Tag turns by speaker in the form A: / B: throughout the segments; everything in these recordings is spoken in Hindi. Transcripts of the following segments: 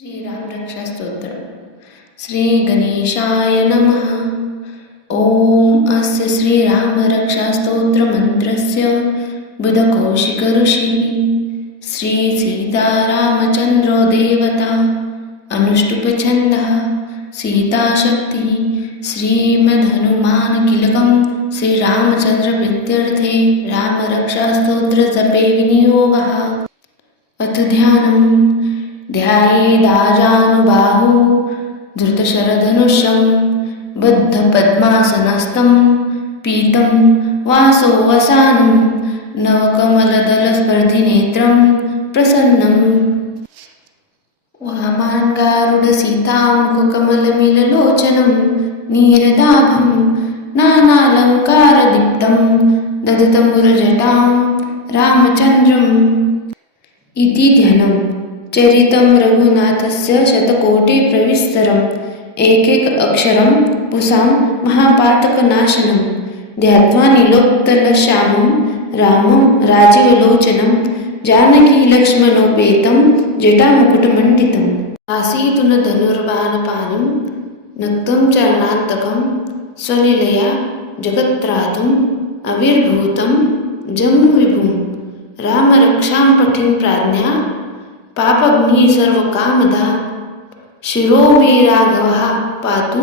A: श्रीरामरक्षास्तोत्र श्रीगणेशाय नमः। ॐ अस्य श्रीरामरक्षास्तोत्रमन्त्रस्य बुधकौशिकऋषिः श्रीसीतारामचन्द्रो देवता अनुष्टुप्छन्दः। सीताशक्तिः श्रीमदहनुमानकिलकं श्रीरामचन्द्रप्रीत्यर्थे रामरक्षास्तोत्रजपे विनियोगः। अथ ध्यानम्। ध्यायेदाजानुबाहु धृतशरधनुषं बद्धपद्मासनस्थं पीतं वासोवसानं नवकमलदलस्पर्धिनेत्रं प्रसन्नम्। वामाङ्गारुडसीतां कुकमलमिललोचनं नीरदाभं नानालङ्कारदीप्तं ददतमुरजटां रामचन्द्रम्। इति చరితం రఘునాథస్య శతకోటి ప్రవిస్తరం ఏకైక అక్షరం పుసాం మహాపాతకనాశనం ధ్యాత్వా నిలోక్తలశ్యామం రామం రాజీవలోచనం జానకీలక్ష్మణోపేతం జటాముకుటమండితం ఆసీతున ధనుర్బాణపానం నక్తం చరణాంతకం స్వనిలయ జగత్రాతుం అవిర్భూతం జం విభుం రామరక్షాం పఠిం ప్రాజ్ఞా पापग्निः सर्वकामदा शिरो मे राघवः पातु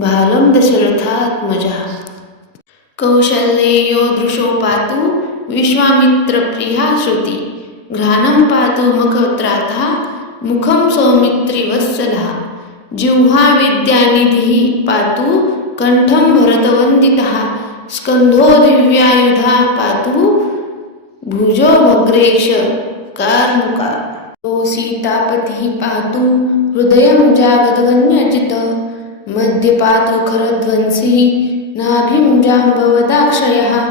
A: बालं दशरथात्मजः। कौशल्येयो दृशो पातु विश्वामित्रप्रिया श्रुति। घ्राणं पातु मुखत्रातः मुखं सौमित्रिवत्सलः। जिह्वा विद्यानिधिः पातु कण्ठं भरतवन्दितः। स्कन्धो दिव्यायुधा पातु भुजो भग्रेश कार्मुका ओ सीतापतिः पातु, हृदयं जागदगण्यजित मध्ये पातु खरध्वंसी नाभिं जाम्बवदाक्षयः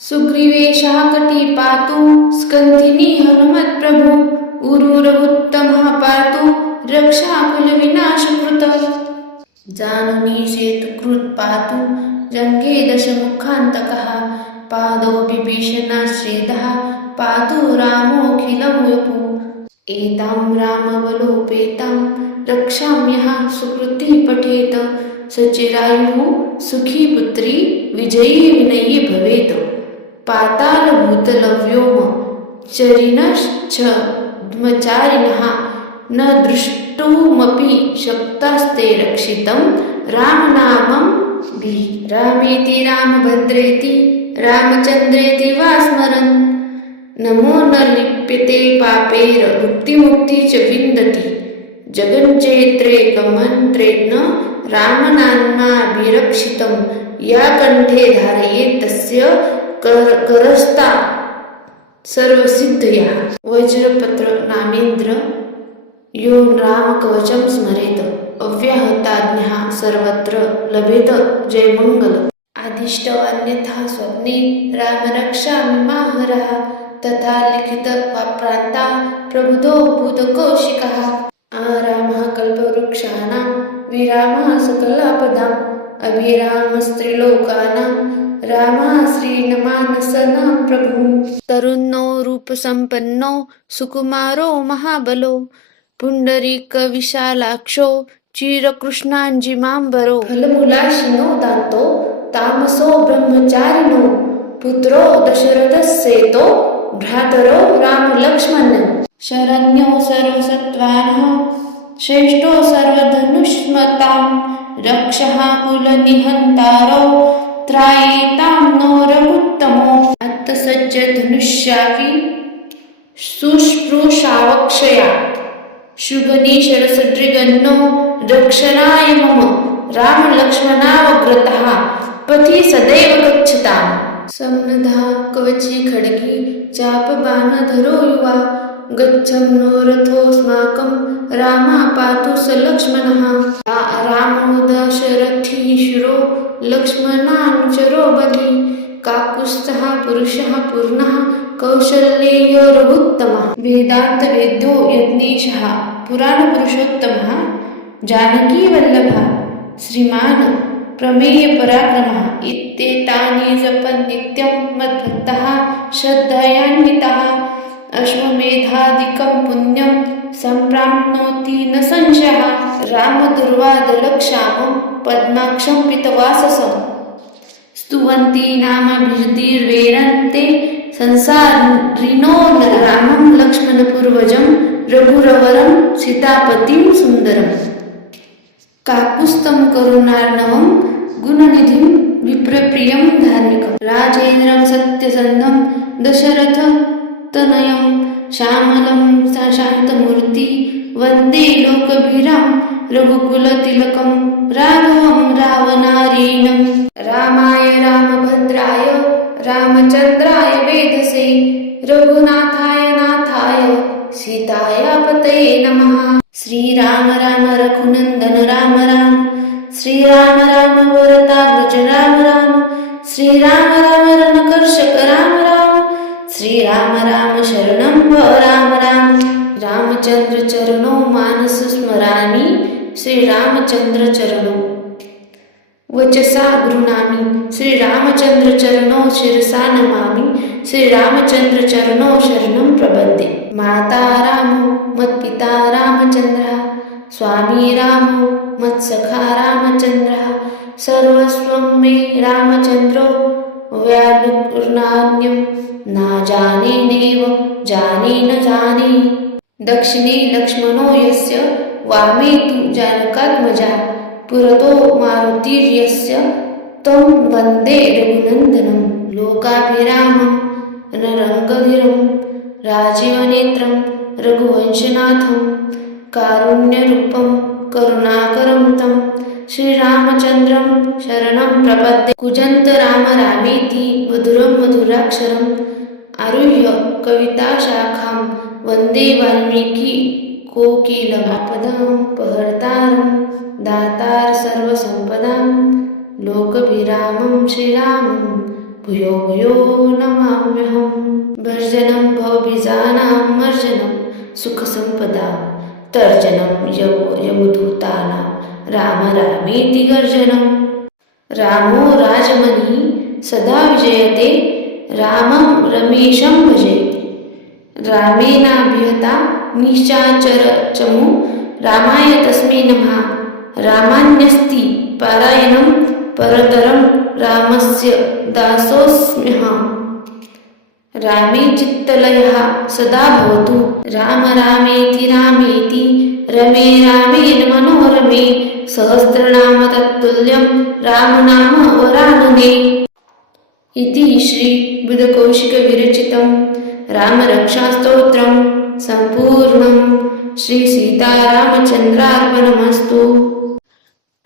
A: सुग्रीवेशः कटी पातु, स्कन्धिनी हनुमत्प्रभु, उरुरवुत्तमः पातु, रक्षाकुलविनाशकृत। जानुनी सेतुकृत् पातु, जङ्गे दशमुखान्तकः। पादौ विभीषणाश्रेदः पातु रामोऽखिलं वपु एतां रामवलोपेतां रक्षाम्यः सुकृतिः पठेत। सचिरायुः सुखी पुत्री विजयी विनयी भवेत्। पातालभूतलव्योम चरिणश्च द्मचारिणः। न द्रष्टुमपि शक्तास्ते रक्षितं। रामनामं रामेति रामभद्रेति, रामचन्द्रेति वा स्मरन्। नमो न लिप्यते पापेर मुक्तिमुक्ति च विन्दति जगञ्चेत्रेकमन्त्रेण रामनाम्नाभिरक्षितं या कण्ठे धारयेत् तस्य कर करस्ता सर्वसिद्धया। वज्रपत्र नामेन्द्र यो रामकवचं स्मरेत। अव्याहताज्ञः सर्वत्र लभेत। जयमङ्गल आदिष्टवान्यथा स्वप्ने रामरक्षामिमाहरः तथा लिखितप्रान्ता प्रबुधो भूतकौशिकः। आरामः कल्पवृक्षाणां विरामः सकलापदाम् अभिरामस्त्रिलोकानां रामः श्रीनमानसनां प्रभुः। तरुणो रूपसम्पन्नो सुकुमारो महाबलो पुण्डरीकविशालाक्षो चिरकृष्णाञ्जिमाम्बरो फलमूलाशिनो दान्तो तामसो ब्रह्मचारिणो पुत्रो दशरथस्येतो भ्रातरो रामलक्ष्मणः। शरण्यो सर्वसत्त्वानः श्रेष्ठो सर्वधनुष्मतां रक्षः कुलनिहन्तारो त्रायेतां नो रघुत्तमो अत्तसज्जधनुष्यापि शुश्रूषावक्षया। शुभनीशरसदृगन्नो रक्षणाय मम रामलक्ष्मणावग्रतः पथि सदैव गच्छताम् सम्नधा कवची खड्गी चापबाणधरो युवा। गच्छं नो रथोऽस्माकं रामा पातु स लक्ष्मणः। रामो दशरथी शिरो, लक्ष्मणानुचरो बलि। काकुत्स्थः पुरुषः पूर्णः कौशल्येयो रघुत्तमः वेदान्तवेद्यो यज्ञेशः श्रीमान् प्रमेयपराक्रमः इत्येतानि जपन् नित्यं मद्भक्तः, श्रद्धयान्वितः। अश्वमेधादिकं पुण्यं सम्प्राप्नोति न संशयः। रामदुर्वादलक्षामं पद्माक्षं पितवाससम् स्तुवन्ति नामाभिर्तिर्वेरन्ते संसारिणो रामं लक्ष्मणपूर्वजं रघुरवरं सीतापतिं सुन्दरम्। काकुस्तं करुणार्णवं गुणनिधिं विप्रप्रियं धार्मिकं। राजेन्द्रं सत्यसन्धं दशरथतनयं श्यामलं शान्तमूर्ति वन्दे लोकभिरां रघुकुलतिलकं राघवं रावणारीणं। रामाय रामभद्राय रामचन्द्राय वेदसे रघुनाथाय सीताया पतये नमः। श्रीराम राम रघुनन्दन राम राम। श्रीराम राम वरदाग्रज राम राम। श्रीराम राम रणकर्षक राम राम। श्रीराम राम शरणं व राम राम। रामचन्द्र चरणो मानस स्मरामि। श्रीरामचन्द्र चरणो वचसा गृह्णामि श्रीरामचन्द्रचरणौ शिरसा नमामि। श्रीरामचन्द्रचरणौ शरण प्रपद्ये माता रामो, मत्पिता रामचन्द्रः, स्वामी रामो, मत्सखा रामचंद्र सर्वस्वं मे रामचन्द्रो व्यालुर्नान्यं न जाने नैव जाने न जाने। दक्षिणे लक्ष्मणो यस्य, वामे तु जानकात्मजा। पुरतो मारुतिर्यस्य, तं वंदे रघुनन्दनं। लोकाभिरामं रङ्गधिरं राजीवनेत्रं, रघुवंशनाथं, कारुण्यरूपं करुणाकरं तं श्रीरामचन्द्रं शरणं प्रपद्ये। कुजन्त राम रामेति मधुरं मधुराक्षरम् आरुह्य कविताशाखां, वंदे वाल्मीकि कोकिलमापदां, पहर्तारं, दातार सर्वसम्पदां, लोकभिरामं श्रीरामं भूयो भूयो नमाम्यहं। भर्जनं भवबीजानां मर्जनं सुखसम्पदा। तर्जनं यव यमदूतानां। राम रामेति गर्जनं। रामो राजमणिः, सदा विजयते। रामं रमेशं भजेति रामेणाभिहता निशाचरचमु। रामाय तस्मै नमः। रामान्यस्ति पारायणं परतरं रामस्य दासोऽस्म्यहम् रामे चित्तलयः सदा भवतु। राम रामेति रामेति रमे मनोरमे सहस्रनाम तत्तुल्यं रामनाम वरानने इति श्रीबुधकौशिकविरचितं रामरक्षास्तोत्रं सम्पूर्णं श्रीसीतारामचन्द्रार्पणमस्तु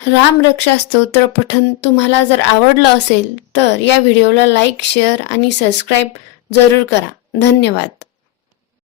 A: रामरक्षा स्तोत्र पठन तुम्हाला जर आवडलं असेल तर या व्हिडिओला लाईक शेअर आणि सबस्क्राईब जरूर करा. धन्यवाद.